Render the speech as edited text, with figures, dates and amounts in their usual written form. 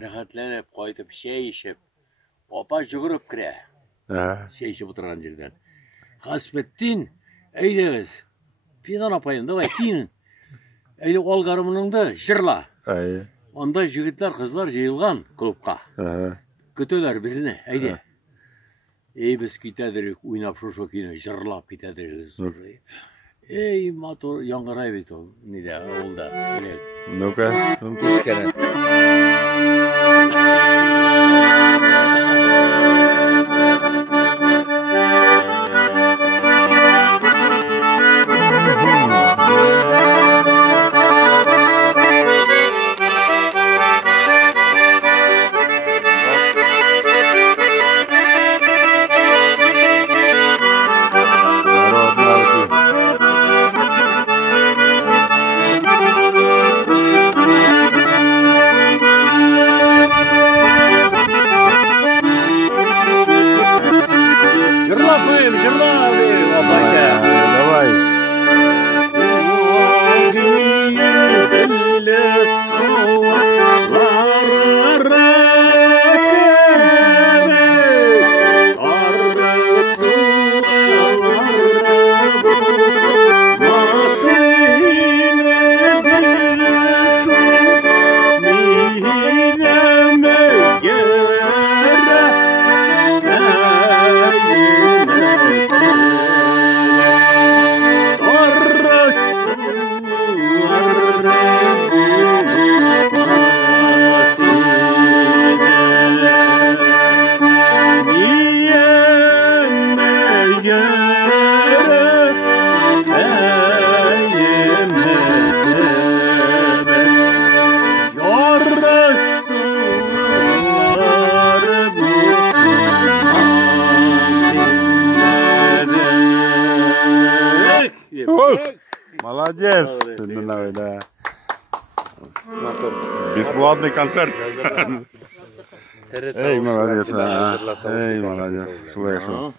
Rahatlanıp koyup şey içip. Opa жүгіріп kire. Şey içip oturgan yerden. Hasbettin. Eyleğiz. Fidan apayın da kiyinin. Eyle kol karımının jırla. Onda jigitler kızlar jayılgan klubka. Kötüler bizine. Eyde. Ey biz gitedirik oynap şu kiyini jırlap gitedirik. Ey motor yangıray bit o. Nide olda. Ну-ка. Keskene. Давай. Молодец! Да. Бесплатный концерт. Эй, молодец. Эй, молодец. Слышу.